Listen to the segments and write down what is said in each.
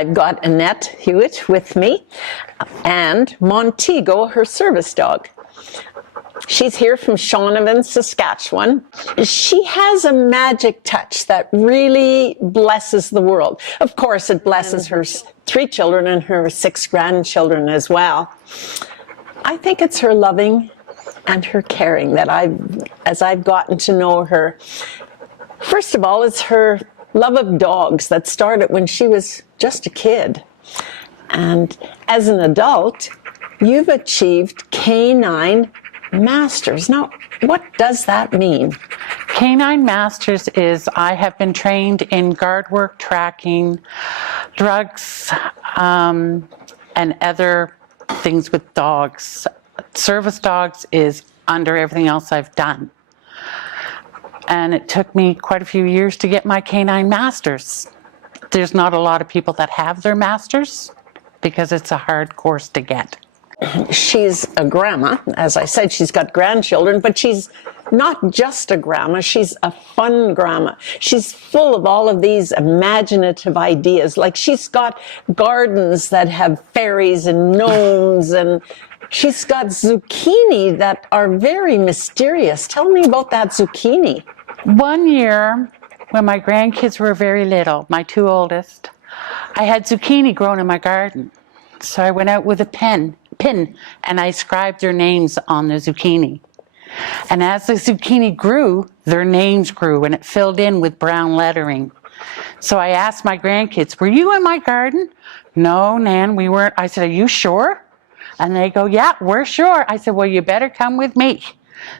I've got Annette Hewitt with me and Montego, her service dog. She's here from Shaunavon, Saskatchewan. She has a magic touch that really blesses the world. Of course, it blesses her 3 children and her 6 grandchildren as well. I think it's her loving and her caring that as I've gotten to know her. First of all, it's her love of dogs that started when she was just a kid. And as an adult, you've achieved Canine Masters. Now, what does that mean? Canine Masters is I have been trained in guard work, tracking, drugs, and other things with dogs. Service dogs is under everything else I've done. And it took me quite a few years to get my Canine Masters. There's not a lot of people that have their Masters because it's a hard course to get. She's a grandma. As I said, she's got grandchildren, but she's not just a grandma, she's a fun grandma. She's full of all of these imaginative ideas. Like she's got gardens that have fairies and gnomes, and she's got zucchini that are very mysterious. Tell me about that zucchini. One year, when my grandkids were very little, my 2 oldest, I had zucchini growing in my garden. So I went out with a pin, and I scribed their names on the zucchini. And as the zucchini grew, their names grew, and it filled in with brown lettering. So I asked my grandkids, were you in my garden? No, Nan, we weren't. I said, are you sure? And they go, yeah, we're sure. I said, well, you better come with me.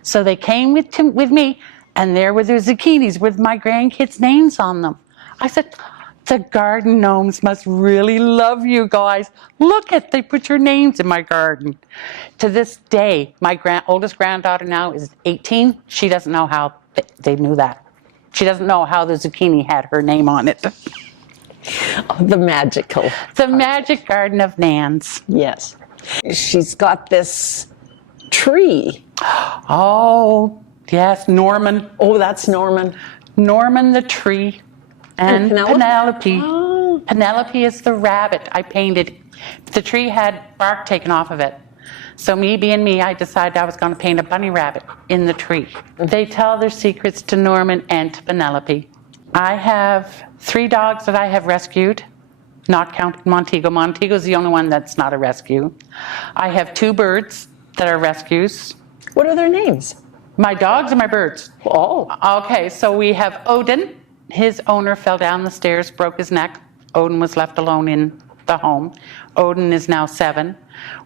So they came with me, and there were the zucchinis with my grandkids' names on them. I said, the garden gnomes must really love you guys. Look at, they put your names in my garden. To this day, my oldest granddaughter now is 18. She doesn't know how they knew that. She doesn't know how the zucchini had her name on it. Oh, the magical. The magic garden of Nan's. Yes. She's got this tree. Oh, yes, Norman. Oh, that's Norman. Norman the tree. And Penelope. Oh. Penelope is the rabbit I painted. The tree had bark taken off of it. So me being me, I decided I was going to paint a bunny rabbit in the tree. They tell their secrets to Norman and to Penelope. I have 3 dogs that I have rescued, not counting Montego. Montego's the only one that's not a rescue. I have 2 birds that are rescues. What are their names? My dogs or my birds? Oh. Okay, so we have Odin. His owner fell down the stairs, broke his neck. Odin was left alone in the home. Odin is now 7.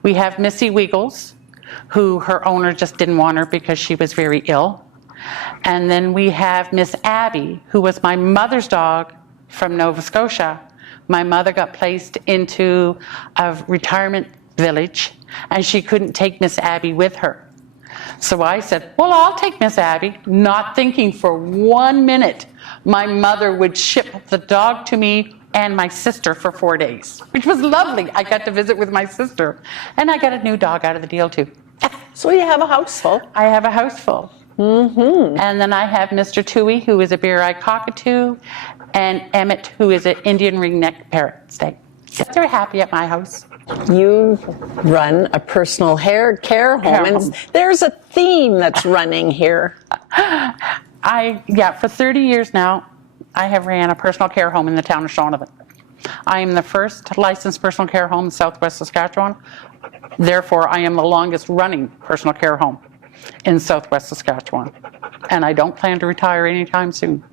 We have Missy Wiggles, who her owner just didn't want her because she was very ill. And then we have Miss Abby, who was my mother's dog from Nova Scotia. My mother got placed into a retirement village, and she couldn't take Miss Abby with her. So I said, well, I'll take Miss Abby, not thinking for 1 minute my mother would ship the dog to me and my sister for 4 days, which was lovely. I got to visit with my sister, and I got a new dog out of the deal too. So you have a house full. I have a house full. Mm-hmm. And then I have Mr. Tui, who is a beer-eyed cockatoo, and Emmett, who is an Indian ringneck parrot. They're happy at my house. You run a personal care home, and there's a theme that's running here. For 30 years now, I have ran a personal care home in the town of Shaunavon. I am the first licensed personal care home in southwest Saskatchewan. Therefore, I am the longest running personal care home in southwest Saskatchewan. And I don't plan to retire anytime soon.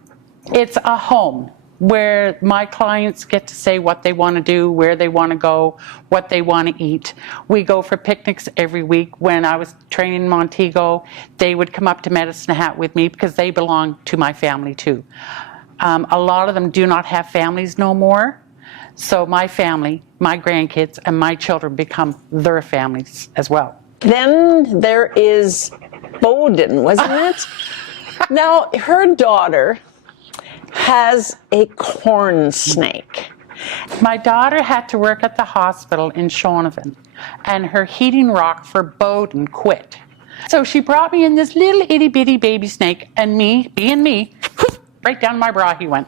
It's a home where my clients get to say what they want to do, where they want to go, what they want to eat. We go for picnics every week. When I was training in Montego, they would come up to Medicine Hat with me because they belong to my family too. A lot of them do not have families no more. So my family, my grandkids, and my children become their families as well. Then there is Bowden, wasn't it? Now, her daughter has a corn snake. My daughter had to work at the hospital in Shaunavon, and her heating rock for Bowden quit. So she brought me in this little itty-bitty baby snake, and me, being me, right down my bra he went.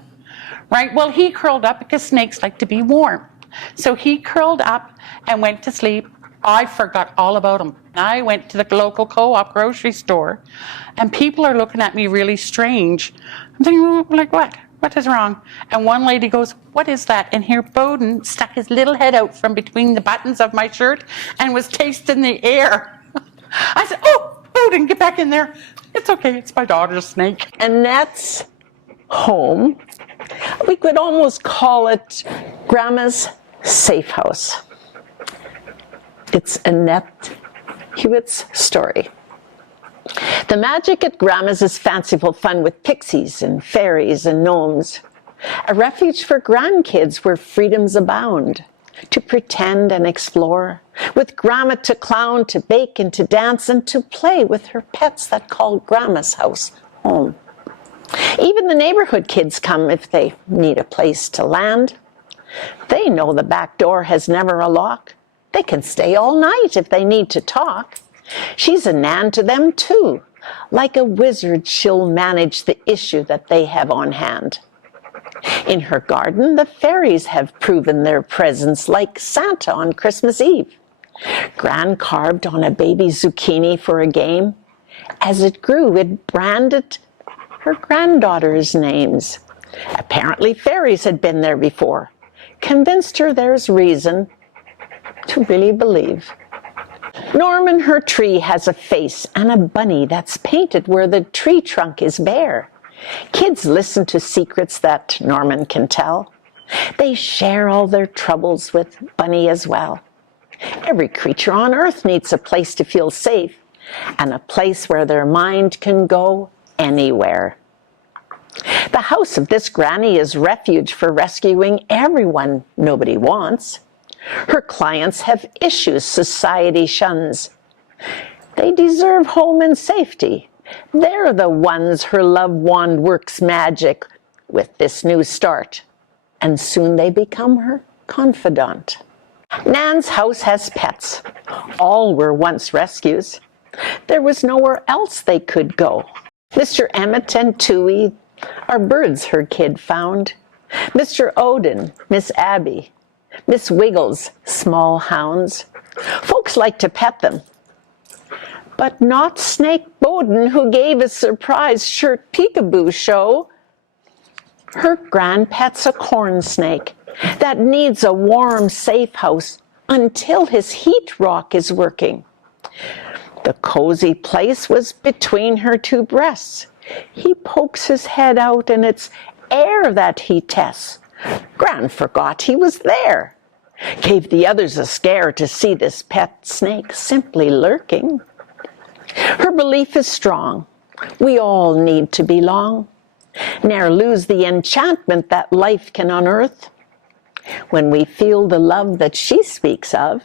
Right, well, he curled up because snakes like to be warm. So he curled up and went to sleep. I forgot all about him. I went to the local co-op grocery store, and people are looking at me really strange. I'm thinking, like, what? What is wrong? And one lady goes, what is that? And here Bowden stuck his little head out from between the buttons of my shirt and was tasting the air. I said, oh, Bowden, get back in there. It's okay, it's my daughter's snake. Annette's home, we could almost call it Grandma's safe house. It's Annette Hewitt's story. The magic at Grandma's is fanciful fun with pixies and fairies and gnomes. A refuge for grandkids where freedoms abound. To pretend and explore, with Grandma to clown, to bake and to dance, and to play with her pets that call Grandma's house home. Even the neighborhood kids come if they need a place to land. They know the back door has never a lock. They can stay all night if they need to talk. She's a nan to them too. Like a wizard, she'll manage the issue that they have on hand. In her garden, the fairies have proven their presence like Santa on Christmas Eve. Gran carved on a baby zucchini for a game. As it grew, it branded her granddaughters' names. Apparently, fairies had been there before. Convinced her there's reason to really believe. Norman, her tree, has a face and a bunny that's painted where the tree trunk is bare. Kids listen to secrets that Norman can tell. They share all their troubles with Bunny as well. Every creature on earth needs a place to feel safe and a place where their mind can go anywhere. The house of this granny is refuge for rescuing everyone nobody wants. Her clients have issues society shuns. They deserve home and safety. They're the ones her love wand works magic with this new start, and soon they become her confidant. Nan's house has pets. All were once rescues. There was nowhere else they could go. Mr. Emmett and Tooey are birds her kid found. Mr. Odin, Miss Abby, Miss Wiggles, small hounds. Folks like to pet them. But not Snake Bowden, who gave a surprise shirt peekaboo show. Her grandpet's a corn snake that needs a warm, safe house until his heat rock is working. The cozy place was between her two breasts. He pokes his head out and it's air that he tests. Gran forgot he was there. Gave the others a scare to see this pet snake simply lurking. Her belief is strong. We all need to belong. Ne'er lose the enchantment that life can unearth. When we feel the love that she speaks of,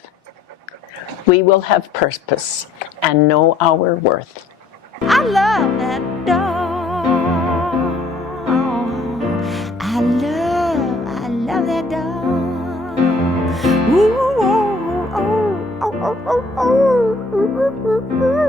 we will have purpose and know our worth. I love that dog. I love that dog. Ooh, oh, oh, oh, oh, oh, oh, oh, oh, oh, oh.